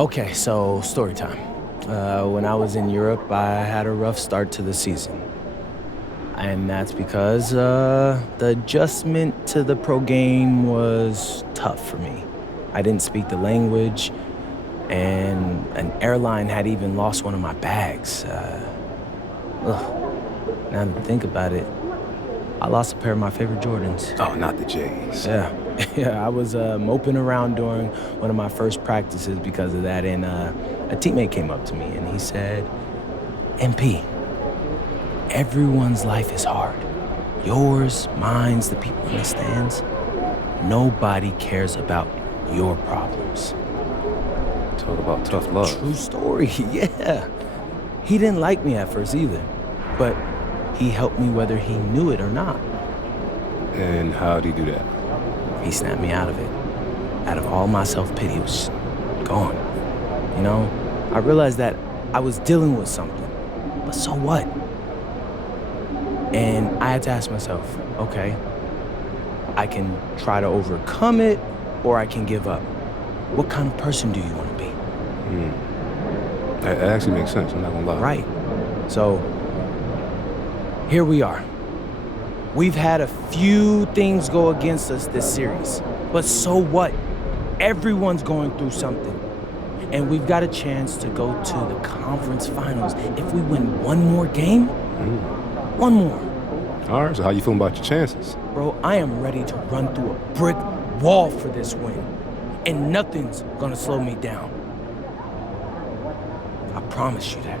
Okay, so story time. When I was in Europe, I had a rough start to the season. And that's because the adjustment to the pro game was tough for me. I didn't speak the language, and an airline had even lost one of my bags. Now to think about it, I lost a pair of my favorite Jordans. Oh, not the J's. Yeah, yeah, I was moping around during one of my first practices because of that, and a teammate came up to me and he said, MP, everyone's life is hard. Yours, mine, the people in the stands. Nobody cares about your problems. Talk about tough love. True story, yeah. He didn't like me at first either, but he helped me whether he knew it or not. And how'd he do that? He snapped me out of it. Out of all my self-pity, it was gone. You know, I realized that I was dealing with something, but so what? And I had to ask myself, okay, I can try to overcome it, or I can give up. What kind of person do you want to be? That actually makes sense, I'm not gonna lie. Right. So, here we are. We've had a few things go against us this series, but so what? Everyone's going through something. And we've got a chance to go to the conference finals if we win one more game. One more. All right, so how you feeling about your chances? Bro, I am ready to run through a brick wall for this win. And nothing's gonna slow me down. I promise you that.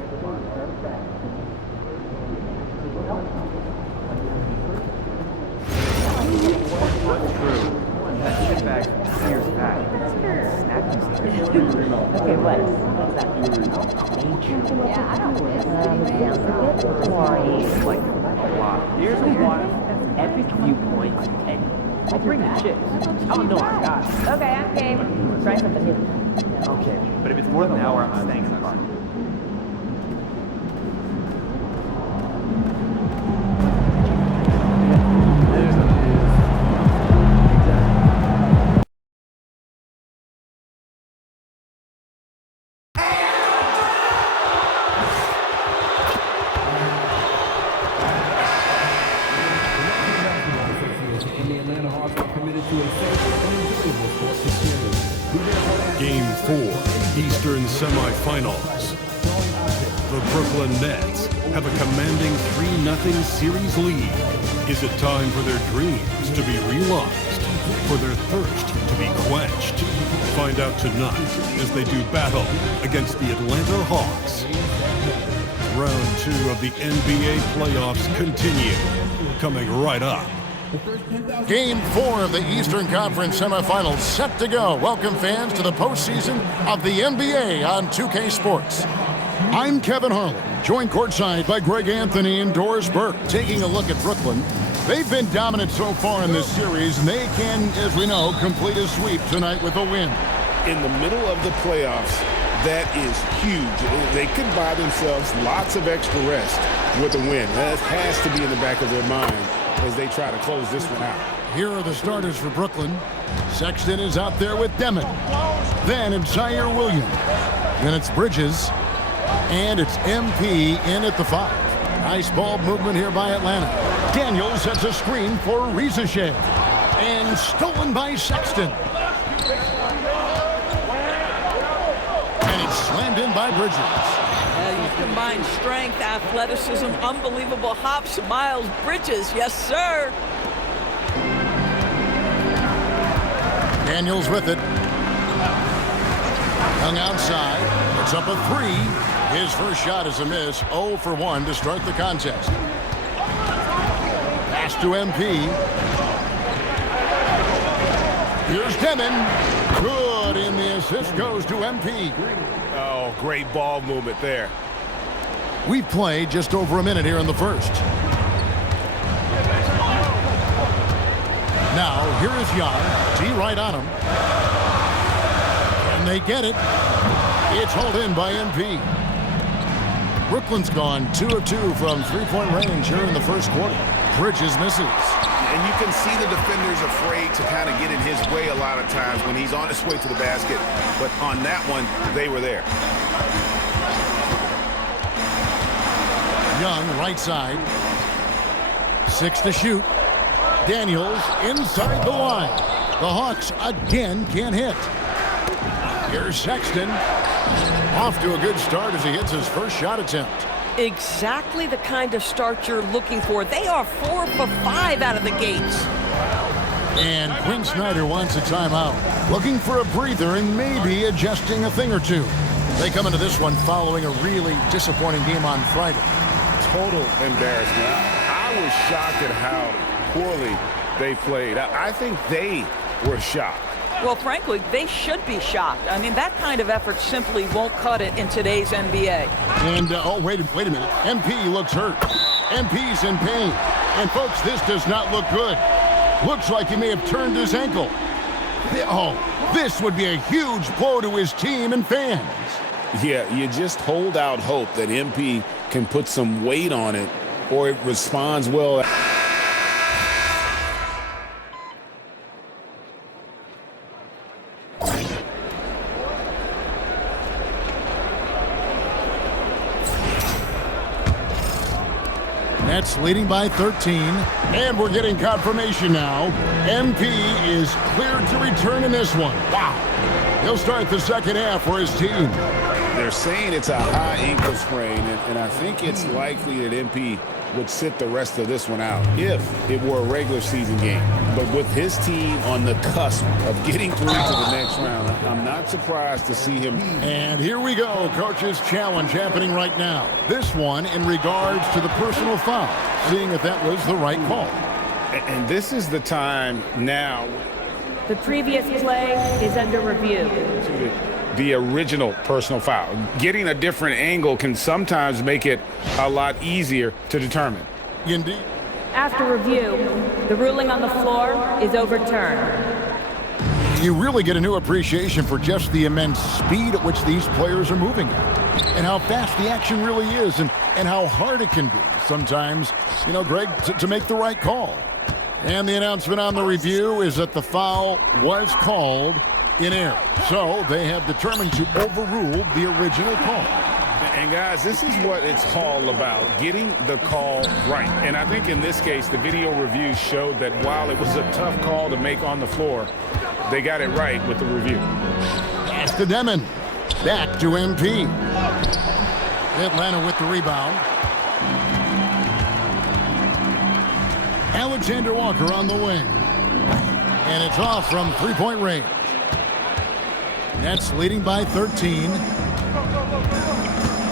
Okay, what's that? Yeah, I don't know. Like a lot. There's a lot of epic viewpoints, and I'll bring the chips. I don't know I got it. Okay, I'm game. Try something new. Okay, but if it's more than an hour, I'm staying in the car. Game 4, Eastern semifinals. The Brooklyn Nets have a commanding 3-0 series lead. Is it time for their dreams to be realized? For their thirst to be quenched? Find out tonight as they do battle against the Atlanta Hawks. Round 2 of the NBA playoffs continue. Coming right up. Game 4 of the Eastern Conference semifinals set to go. Welcome fans to the postseason of the NBA on 2K Sports. I'm Kevin Harlan, joined courtside by Greg Anthony and Doris Burke. Taking a look at Brooklyn, they've been dominant so far in this series, and they can, as we know, complete a sweep tonight with a win. In the middle of the playoffs, that is huge. They could buy themselves lots of extra rest with a win. That has to be in the back of their mind as they try to close this one out. Here are the starters for Brooklyn. Sexton is out there with Demon. Then it's Zaire Williams. Then it's Bridges. And it's MP in at the 5. Nice ball movement here by Atlanta. Daniels sets a screen for Rizachet. And stolen by Sexton. And it's slammed in by Bridges. You combine strength, athleticism, unbelievable hops. Miles Bridges, yes, sir. Daniels with it. Hung outside. It's up a 3. His first shot is a miss. 0 for 1 to start the contest. Pass to MP. Here's Demon. Good, and the assist goes to MP. Oh, great ball movement there. We've played just over a minute here in the first. Now, here is Young. T right on him. And they get it. It's hauled in by MP. Brooklyn's gone 2 of 2 from 3-point range here in the first quarter. Bridges misses. And you can see the defenders afraid to kind of get in his way a lot of times when he's on his way to the basket. But on that one, they were there. Young, right side. 6 to shoot. Daniels inside the line. The Hawks again can't hit. Here's Sexton. Off to a good start as he hits his first shot attempt. Exactly the kind of start you're looking for. They are 4 for 5 out of the gates. And Quinn Snyder wants a timeout. Looking for a breather and maybe adjusting a thing or two. They come into this one following a really disappointing game on Friday. Total embarrassment. I was shocked at how poorly they played. I think they were shocked. Well, frankly, they should be shocked. I mean, that kind of effort simply won't cut it in today's NBA. And, wait a minute. MP looks hurt. MP's in pain. And, folks, this does not look good. Looks like he may have turned his ankle. This would be a huge blow to his team and fans. Yeah, you just hold out hope that MP can put some weight on it or it responds well. Nets leading by 13, and we're getting confirmation now. MP is cleared to return in this one. Wow. He'll start the second half for his team. They're saying it's a high ankle sprain, and I think it's likely that MP would sit the rest of this one out if it were a regular season game. But with his team on the cusp of getting through to the next round, I'm not surprised to see him. And here we go, coach's challenge happening right now. This one in regards to the personal foul, seeing if that was the right call. And this is the time now. The previous play is under review. The original personal foul. Getting a different angle can sometimes make it a lot easier to determine. Indeed. After review, the ruling on the floor is overturned. You really get a new appreciation for just the immense speed at which these players are moving at, and how fast the action really is, and how hard it can be sometimes, Greg, to make the right call. And the announcement on the review is that the foul was called in error. So they have determined to overrule the original call. And guys, this is what it's all about, getting the call right. And I think in this case, the video review showed that while it was a tough call to make on the floor, they got it right with the review. Pass to Demon. Back to MP. Atlanta with the rebound. Alexander Walker on the wing. And it's off from three-point range. Nets leading by 13.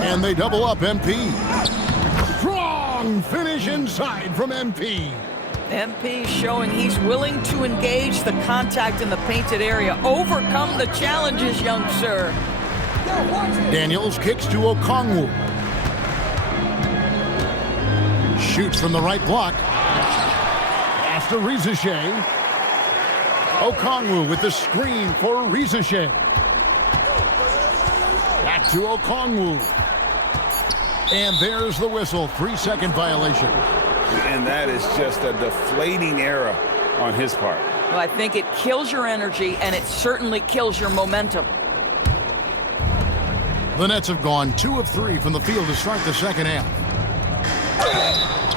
And they double up MP. Strong finish inside from MP. MP showing he's willing to engage the contact in the painted area. Overcome the challenges, young sir. Daniels kicks to Okongwu. Shoots from the right block. Pass to Rizeshe. Okongwu with the screen for Rizeshe. Back to Okongwu. And there's the whistle. 3-second violation. And that is just a deflating error on his part. Well, I think it kills your energy, and it certainly kills your momentum. The Nets have gone 2 of 3 from the field to start the second half.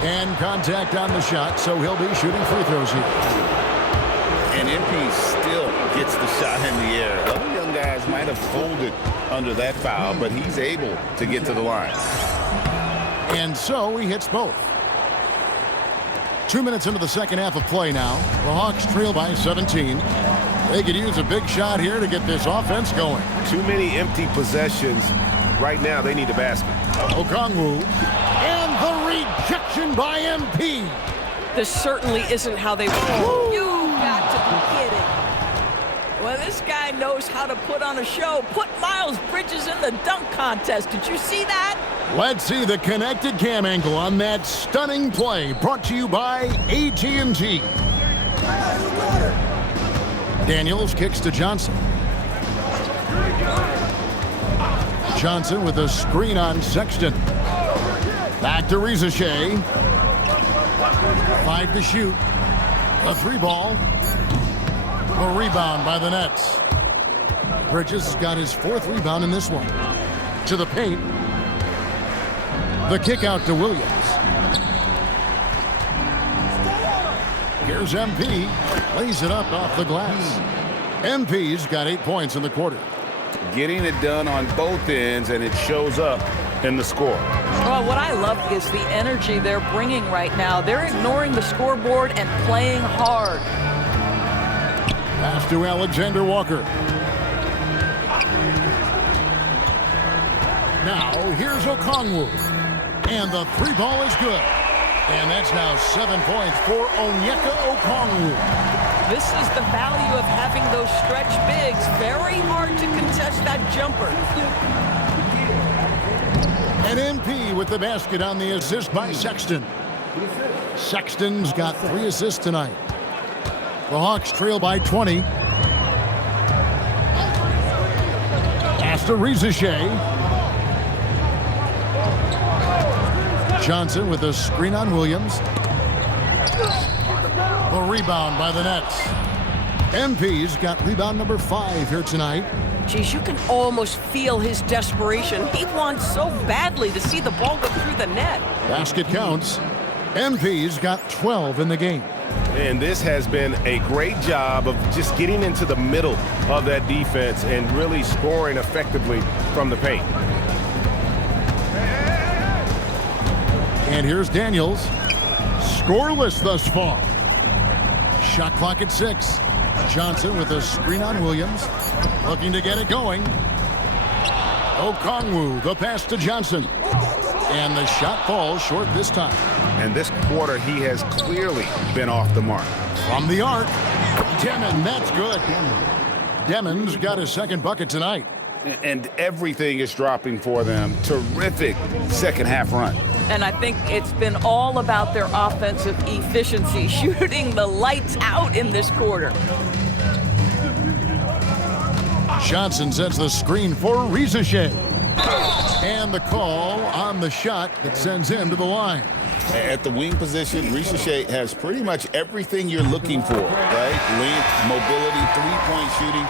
And contact on the shot, so he'll be shooting free throws here. And MP still gets the shot in the air. Other young guys might have folded under that foul, but he's able to get to the line. And so he hits both. 2 minutes into the second half of play now. The Hawks trail by 17. They could use a big shot here to get this offense going. Too many empty possessions. Right now, they need a basket. Okongwu. And the rejection by MP. This certainly isn't how they win. You got to be kidding. Well, this guy knows how to put on a show. Put Miles Bridges in the dunk contest. Did you see that? Let's see the connected cam angle on that stunning play, brought to you by AT&T. Daniels kicks to Johnson. Johnson with a screen on Sexton. Back to Rizeshe. 5 to shoot. The 3-ball. A rebound by the Nets. Bridges has got his 4th rebound in this one. To the paint. The kick out to Williams. Here's MP. Lays it up off the glass. MP's got 8 points in the quarter. Getting it done on both ends, and it shows up in the score. Well, what I love is the energy they're bringing right now. They're ignoring the scoreboard and playing hard. Pass to Alexander Walker. Now, here's Okongwu. And the 3-ball is good. And that's now 7 points for Onyeka Okongwu. This is the value of having those stretch bigs. Very hard to contest that jumper. And MP with the basket on the assist by Sexton. Sexton's got 3 assists tonight. The Hawks trail by 20. Pass to Rizichet. Johnson with a screen on Williams. The rebound by the Nets. MP's got rebound number 5 here tonight. Geez, you can almost feel his desperation. He wants so badly to see the ball go through the net. Basket counts. MP's got 12 in the game. And this has been a great job of just getting into the middle of that defense and really scoring effectively from the paint. And here's Daniels. Scoreless thus far. Shot clock at 6. Johnson with a screen on Williams. Looking to get it going. Okongwu, the pass to Johnson. And the shot falls short this time. And this quarter, he has clearly been off the mark. From the arc. Demon, that's good. Demon's got his 2nd bucket tonight. And everything is dropping for them. Terrific second half run. And I think it's been all about their offensive efficiency, shooting the lights out in this quarter. Johnson sets the screen for Rizichet. And the call on the shot that sends him to the line. At the wing position, Rizichet has pretty much everything you're looking for, right? Length, mobility, 3-point shooting.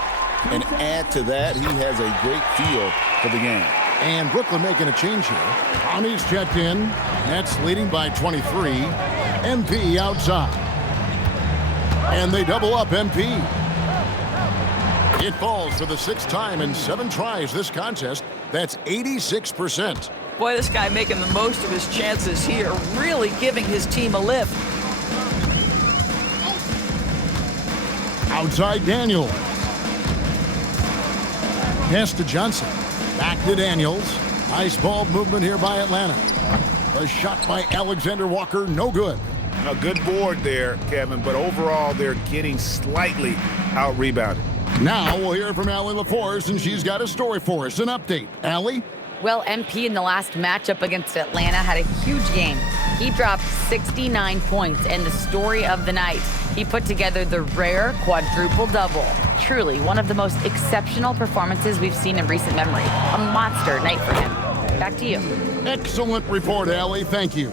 And add to that, he has a great feel for the game. And Brooklyn making a change here. Connie's checked in. Nets leading by 23. MP outside. And they double up MP. It falls for the 6th time in 7 tries this contest. That's 86%. Boy, this guy making the most of his chances here, really giving his team a lift. Outside Daniels. Pass to Johnson. Back to Daniels. Nice ball movement here by Atlanta. A shot by Alexander Walker, no good. A good board there, Kevin, but overall they're getting slightly out-rebounded. Now we'll hear from Allie LaForce, and she's got a story for us. An update. Allie? Well, MP in the last matchup against Atlanta had a huge game. He dropped 69 points, and the story of the night, he put together the rare quadruple-double. Truly, one of the most exceptional performances we've seen in recent memory. A monster night for him. Back to you. Excellent report, Allie. Thank you.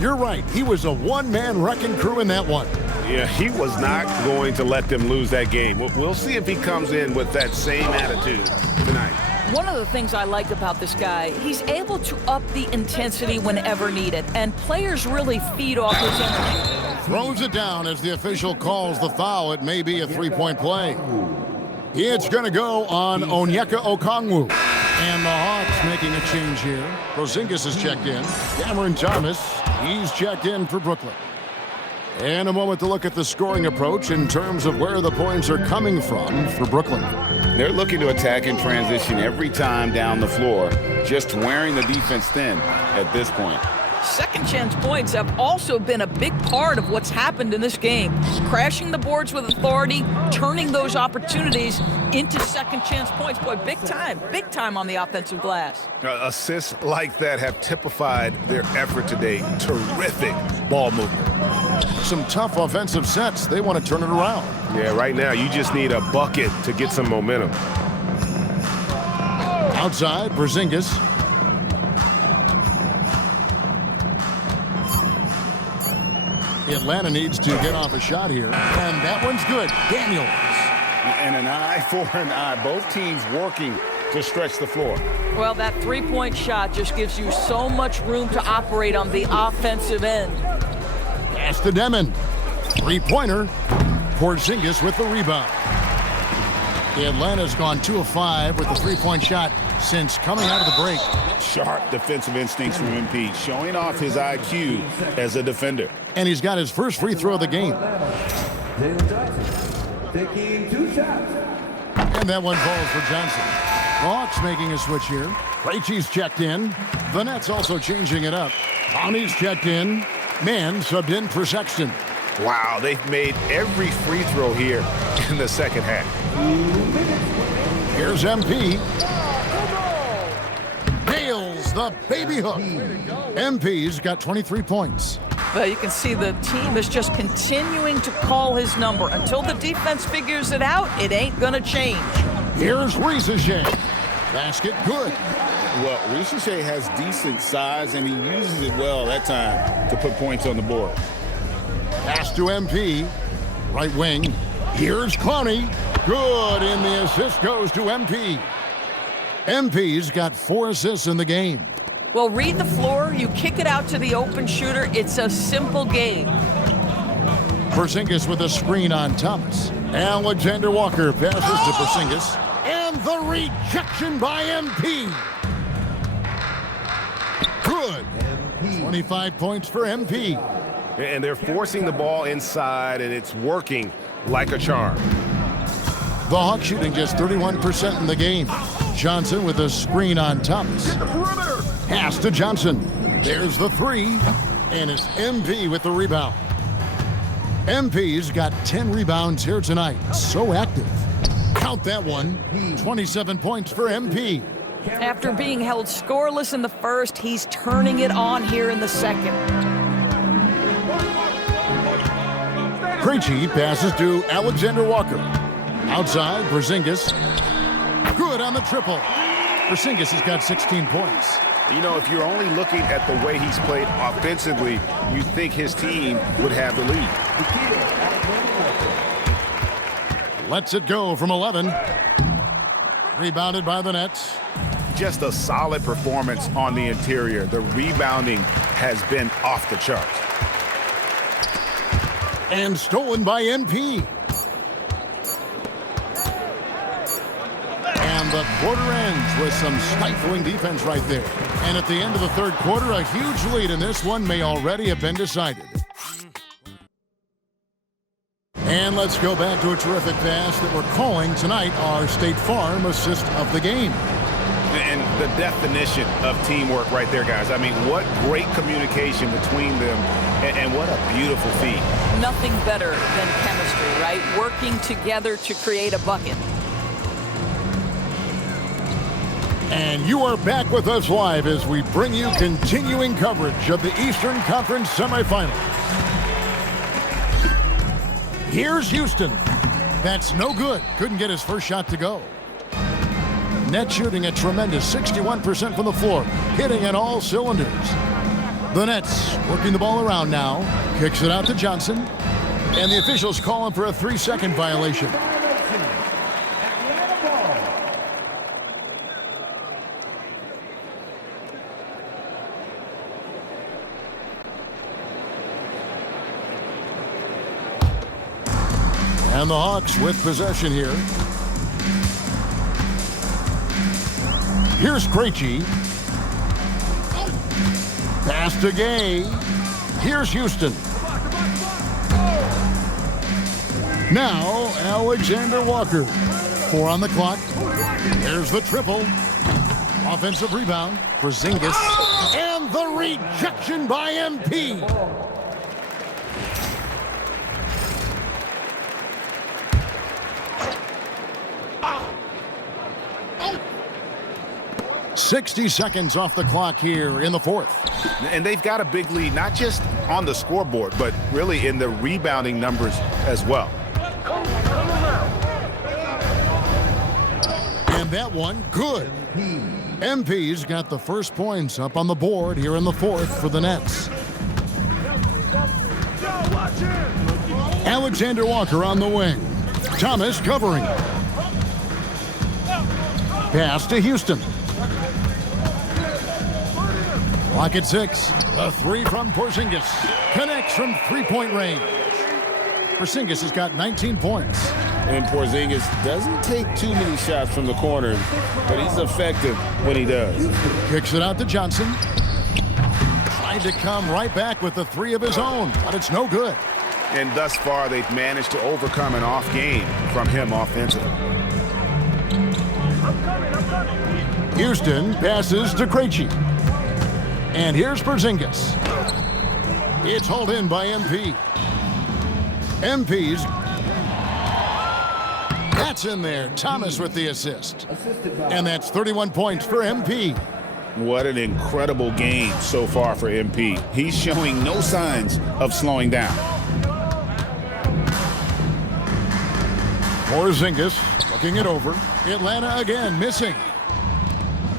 You're right. He was a one-man wrecking crew in that one. Yeah, he was not going to let them lose that game. We'll see if he comes in with that same attitude tonight. One of the things I like about this guy, he's able to up the intensity whenever needed, and players really feed off his energy. Throws it down as the official calls the foul. It may be a 3-point play. It's going to go on Onyeka Okongwu. And the Hawks making a change here. Porzingis is checked in. Cameron Thomas, he's checked in for Brooklyn. And a moment to look at the scoring approach in terms of where the points are coming from for Brooklyn. They're looking to attack in transition every time down the floor, just wearing the defense thin at this point. Second chance points have also been a big part of what's happened in this game. Crashing the boards with authority, turning those opportunities into second chance points. Boy, big time on the offensive glass. Assists like that have typified their effort today. Terrific ball movement. Some tough offensive sets. They want to turn it around. Yeah, right now you just need a bucket to get some momentum. Outside, Porzingis. Atlanta needs to get off a shot here, and that one's good. Daniels. And an eye for an eye. Both teams working to stretch the floor. Well, that three-point shot just gives you so much room to operate on the offensive end. Pass to Demon. Three-pointer. Porzingis with the rebound. Atlanta's gone 2 of 5 with the three-point shot since coming out of the break. Sharp defensive instincts from MP, showing off his IQ as a defender. And he's got his first free throw of the game. Taking 2 shots. And that one falls for Johnson. Hawks making a switch here. Krejci's checked in. The Nets also changing it up. Connie's checked in. Man subbed in for Sexton. Wow, they've made every free throw here in the second half. Here's MP. Nails the baby hook. MP's got 23 points. Well, you can see the team is just continuing to call his number. Until the defense figures it out, it ain't gonna change. Here's Rieseshay. Basket good. Well, Rieseshay has decent size, and he uses it well that time to put points on the board. Pass to MP. Right wing. Here's Clowney. Good, and the assist goes to MP. MP's got 4 assists in the game. Well, read the floor. You kick it out to the open shooter. It's a simple game. Porzingis with a screen on Thomas. Alexander Walker passes to Porzingis. And the rejection by MP. Good. 25 points for MP. And they're forcing the ball inside, and it's working like a charm. The Hawks shooting just 31% in the game. Johnson with a screen on Thomas. Pass to Johnson. There's the 3. And it's MP with the rebound. MP's got 10 rebounds here tonight. So active. Count that one. 27 points for MP. After being held scoreless in the first, he's turning it on here in the second. Krejci passes to Alexander Walker. Outside, Porzingis. Good on the triple. Porzingis has got 16 points. You know, if you're only looking at the way he's played offensively, you think his team would have the lead. Lets it go from 11. Rebounded by the Nets. Just a solid performance on the interior. The rebounding has been off the charts. And stolen by MP. And the quarter ends with some stifling defense right there. And at the end of the third quarter, a huge lead in this one may already have been decided. And let's go back to a terrific pass that we're calling tonight our State Farm assist of the game. And the definition of teamwork right there, guys. I mean, what great communication between them, and what a beautiful feat. Nothing better than chemistry, right? Working together to create a bucket. And you are back with us live as we bring you continuing coverage of the Eastern Conference semifinals. Here's Houston. That's no good. Couldn't get his first shot to go. Net shooting a tremendous 61% from the floor, hitting on all cylinders. The Nets working the ball around now. Kicks it out to Johnson. And the officials calling for a 3-second violation. And the Hawks with possession here. Here's Krejci. Pass to Gay. Here's Houston. Now, Alexander Walker. 4 on the clock. There's the triple. Offensive rebound. Porzingis. And the rejection by MP. 60 seconds off the clock here in the fourth. And they've got a big lead, not just on the scoreboard, but really in the rebounding numbers as well. And that one, good. MP's got the first points up on the board here in the fourth for the Nets. Alexander Walker on the wing. Thomas covering. Pass to Houston. Clock at 6. A 3 from Porzingis. Connects from three-point range. Porzingis has got 19 points. And Porzingis doesn't take too many shots from the corner, but he's effective when he does. Kicks it out to Johnson. Tried to come right back with the 3 of his own, but it's no good. And thus far, they've managed to overcome an off game from him offensively. Houston passes to Krejci. And here's Porzingis. It's hauled in by MP. MP's. That's in there. Thomas with the assist. And that's 31 points for MP. What an incredible game so far for MP. He's showing no signs of slowing down. Porzingis looking it over. Atlanta again missing.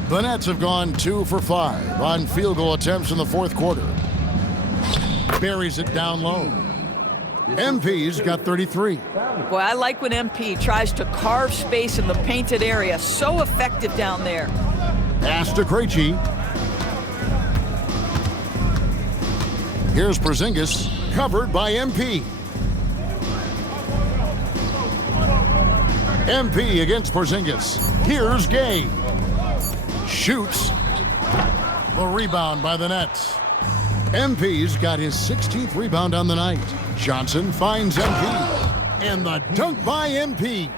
The Nets have gone 2 for 5 on field goal attempts in the fourth quarter. Buries it down low. MP's got 33. Boy, I like when MP tries to carve space in the painted area. So effective down there. Pass to Krejci. Here's Porzingis, covered by MP. MP against Porzingis. Here's Gay. Shoots. The rebound by the Nets. MP's got his 16th rebound on the night. Johnson finds MP. And the dunk by MP.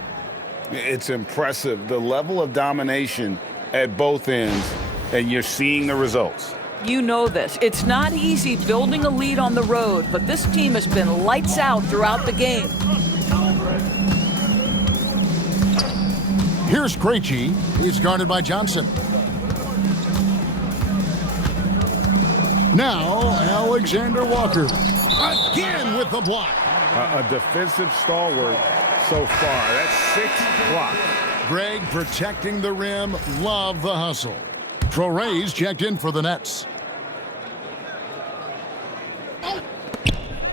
It's impressive, the level of domination at both ends, and you're seeing the results. You know this. It's not easy building a lead on the road, but this team has been lights out throughout the game. Here's Krejci. He's guarded by Johnson. Now, Alexander Walker. Again with the block. A defensive stalwart so far. That's 6 blocks. Greg protecting the rim. Love the hustle. Traore's checked in for the Nets.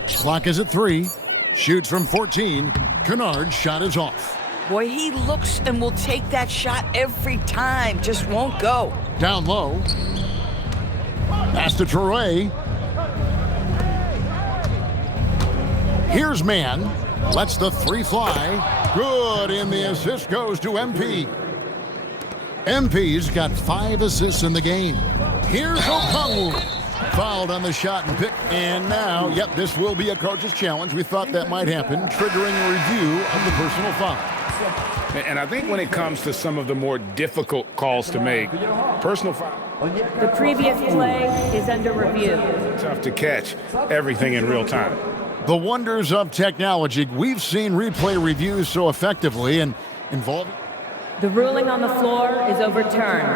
Clock is at 3. Shoots from 14. Kennard's shot is off. Boy, he looks and will take that shot every time. Just won't go. Down low. Pass to Traore. Here's Mann. Lets the 3 fly. Good, and the assist goes to MP. MP's got 5 assists in the game. Here's Okongwu. Fouled on the shot and pick. And now, yep, this will be a coach's challenge. We thought that might happen, triggering a review of the personal foul. And I think when it comes to some of the more difficult calls to make, personal foul. The previous play is under review. Tough to catch everything in real time. The wonders of technology. We've seen replay reviews so effectively and involved. The ruling on the floor is overturned.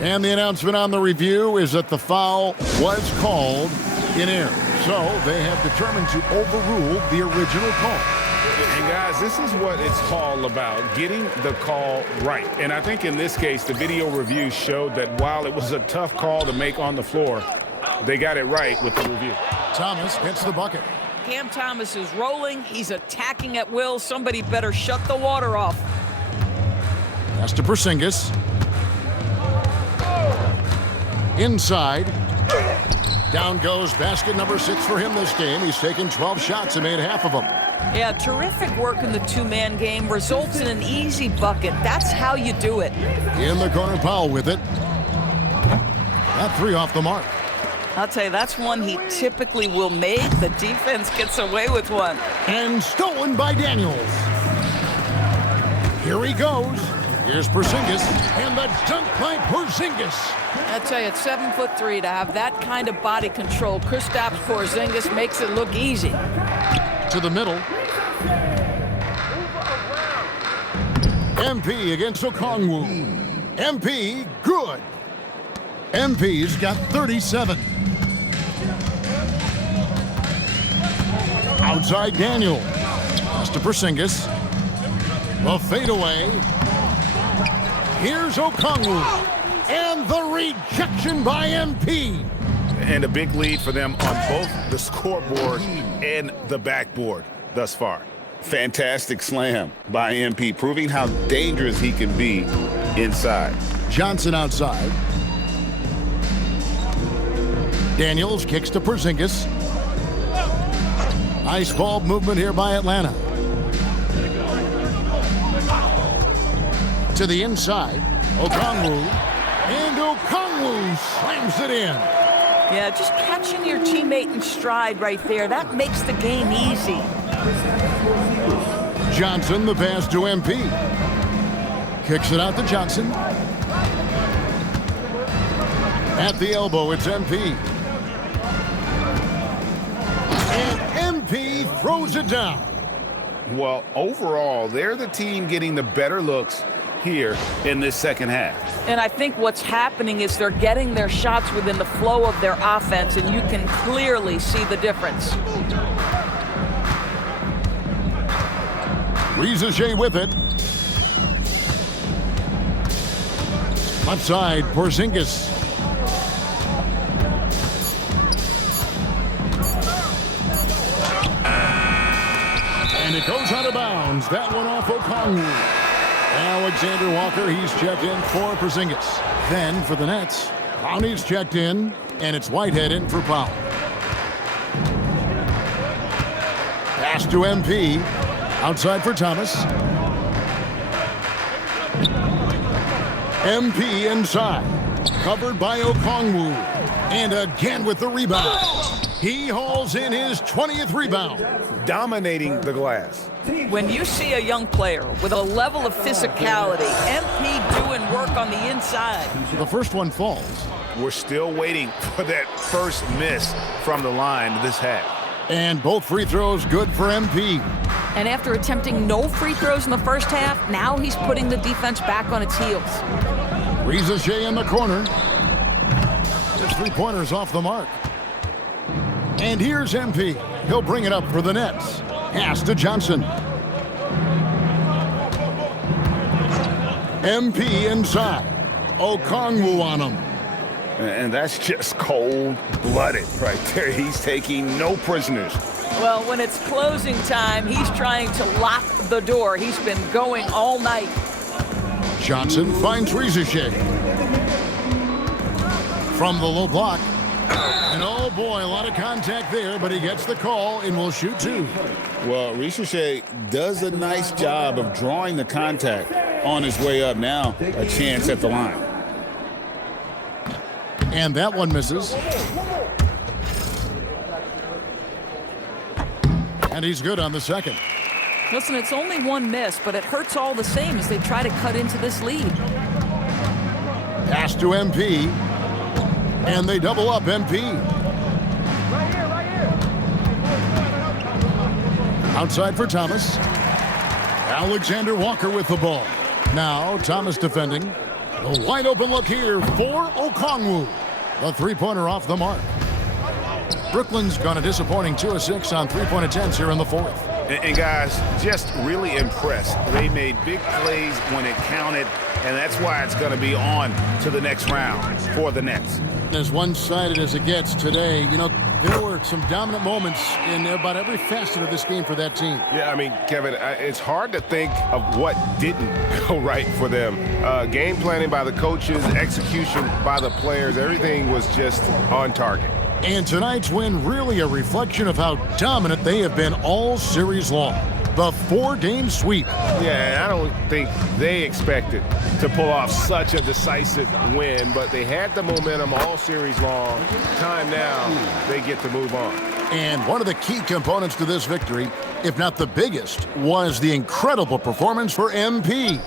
And the announcement on the review is that the foul was called in error. So they have determined to overrule the original call. And guys, this is what it's all about, getting the call right. And I think in this case, the video review showed that while it was a tough call to make on the floor, they got it right with the review. Thomas gets the bucket. Cam Thomas is rolling. He's attacking at will. Somebody better shut the water off. Pass to Porzingis. Inside. Down goes basket number 6 for him this game. He's taken 12 shots and made half of them. Yeah, terrific work in the two-man game. Results in an easy bucket. That's how you do it. In the corner, Powell with it. That 3 off the mark. I'll tell you, that's one he typically will make. The defense gets away with one. And stolen by Daniels. Here he goes. Here's Porzingis. And the dunk by Porzingis. I'll tell you, at 7'3", to have that kind of body control, Kristaps Porzingis makes it look easy. To the middle. MP against Okongwu. MP, good. MP's got 37. Outside Daniel. Pass to Porzingis. The fadeaway. Here's Okongwu. And the rejection by MP. and a big lead for them on both the scoreboard and the backboard thus far. Fantastic slam by MP, proving how dangerous he can be inside. Johnson outside. Daniels kicks to Porzingis. Nice ball movement here by Atlanta. To the inside, Okongwu. And Okongwu slams it in. Yeah, just catching your teammate in stride right there, that makes the game easy. Johnson, the pass to MP. Kicks it out to Johnson. At the elbow, it's MP. And MP throws it down. Well, overall, they're the team getting the better looks here in this second half. And I think what's happening is they're getting their shots within the flow of their offense, and you can clearly see the difference. Rizachet with it. Left side, Porzingis. And it goes out of bounds. That one off Okongwu. Alexander Walker, he's checked in for Porzingis. Then for the Nets, Clowney's checked in, and it's Whitehead in for Powell. Pass to MP. Outside for Thomas. MP inside. Covered by Okongwu. And again with the rebound. He hauls in his 20th rebound. Dominating the glass. When you see a young player with a level of physicality, MP doing work on the inside. The first one falls. We're still waiting for that first miss from the line this half. And both free throws good for MP. And after attempting no free throws in the first half, now he's putting the defense back on its heels. Rizachet in the corner. His three-pointer's off the mark. And here's MP. He'll bring it up for the Nets. Pass to Johnson. MP inside. Okongwu on him. And that's just cold-blooded right there. He's taking no prisoners. Well, when it's closing time, he's trying to lock the door. He's been going all night. Johnson finds Rizachet. From the low block. And oh boy, a lot of contact there, but he gets the call and will shoot two. Well, Rizachet does a nice job of drawing the contact on his way up. Now a chance at the line. And that one misses. And he's good on the second. Listen, it's only one miss, but it hurts all the same as they try to cut into this lead. Pass to MP. And they double up MP. Right here. Outside for Thomas. Alexander Walker with the ball. Now Thomas defending. A wide open look here for Okongwu. The three-pointer off the mark. Brooklyn's gone a disappointing 2 of 6 on three-point attempts here in the fourth. And guys, just really impressed. They made big plays when it counted, and that's why it's going to be on to the next round for the Nets. As one-sided as it gets today, you know, there were some dominant moments in about every facet of this game for that team. Yeah, I mean, Kevin, it's hard to think of what didn't go right for them. Game planning by the coaches, execution by the players, everything was just on target. And tonight's win really a reflection of how dominant they have been all series long. The 4-game sweep. Yeah, and I don't think they expected to pull off such a decisive win, but they had the momentum all series long. Time now, they get to move on. And one of the key components to this victory, if not the biggest, was the incredible performance for MP.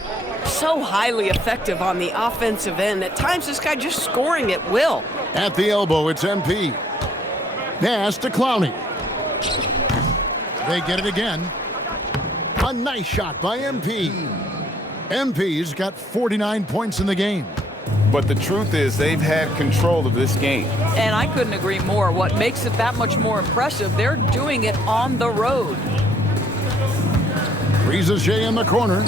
So highly effective on the offensive end. At times, this guy just scoring at will. At the elbow, it's MP. Pass to Clowney. They get it again. A nice shot by MP. MP's got 49 points in the game. But the truth is they've had control of this game. And I couldn't agree more. What makes it that much more impressive, they're doing it on the road. Rizachet in the corner.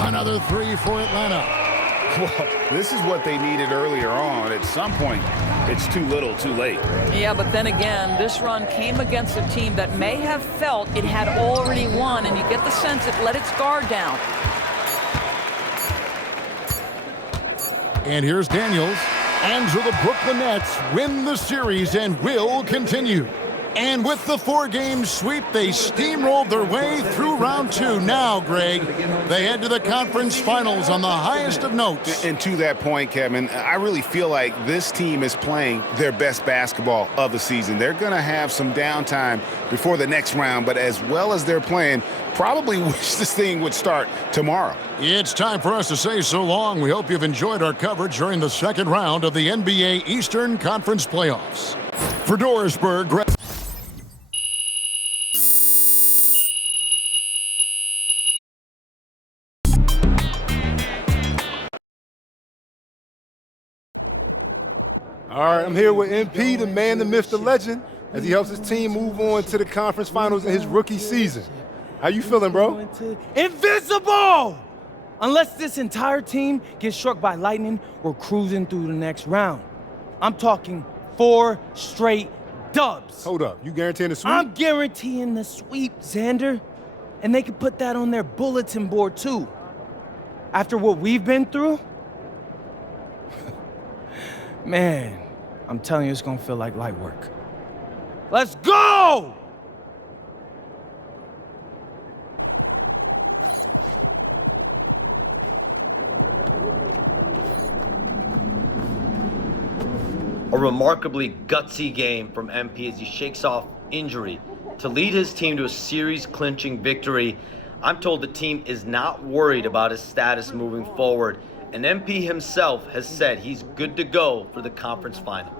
Another three for Atlanta. Well, this is what they needed earlier on. At some point, it's too little, too late. Yeah, but then again, this run came against a team that may have felt it had already won, and you get the sense it let its guard down. And here's Daniels. And so the Brooklyn Nets win the series and will continue. And with the 4-game sweep, they steamrolled their way through round 2. Now, Greg, they head to the conference finals on the highest of notes. And to that point, Kevin, I really feel like this team is playing their best basketball of the season. They're going to have some downtime before the next round, but as well as they're playing, probably wish this thing would start tomorrow. It's time for us to say so long. We hope you've enjoyed our coverage during the second round of the NBA Eastern Conference Playoffs. For Dorisburg, Greg. All right, I'm here with MP, the man, the myth, the legend, as he helps his team move on to the conference finals in his rookie season. How you feeling, bro? Invisible! Unless this entire team gets struck by lightning, we're cruising through the next round. I'm talking 4 straight dubs. Hold up, you guaranteeing the sweep? I'm guaranteeing the sweep, Xander. And they can put that on their bulletin board, too. After what we've been through, man, I'm telling you, it's gonna feel like light work. Let's go! A remarkably gutsy game from MP as he shakes off injury to lead his team to a series-clinching victory. I'm told the team is not worried about his status moving forward, and MP himself has said he's good to go for the conference final.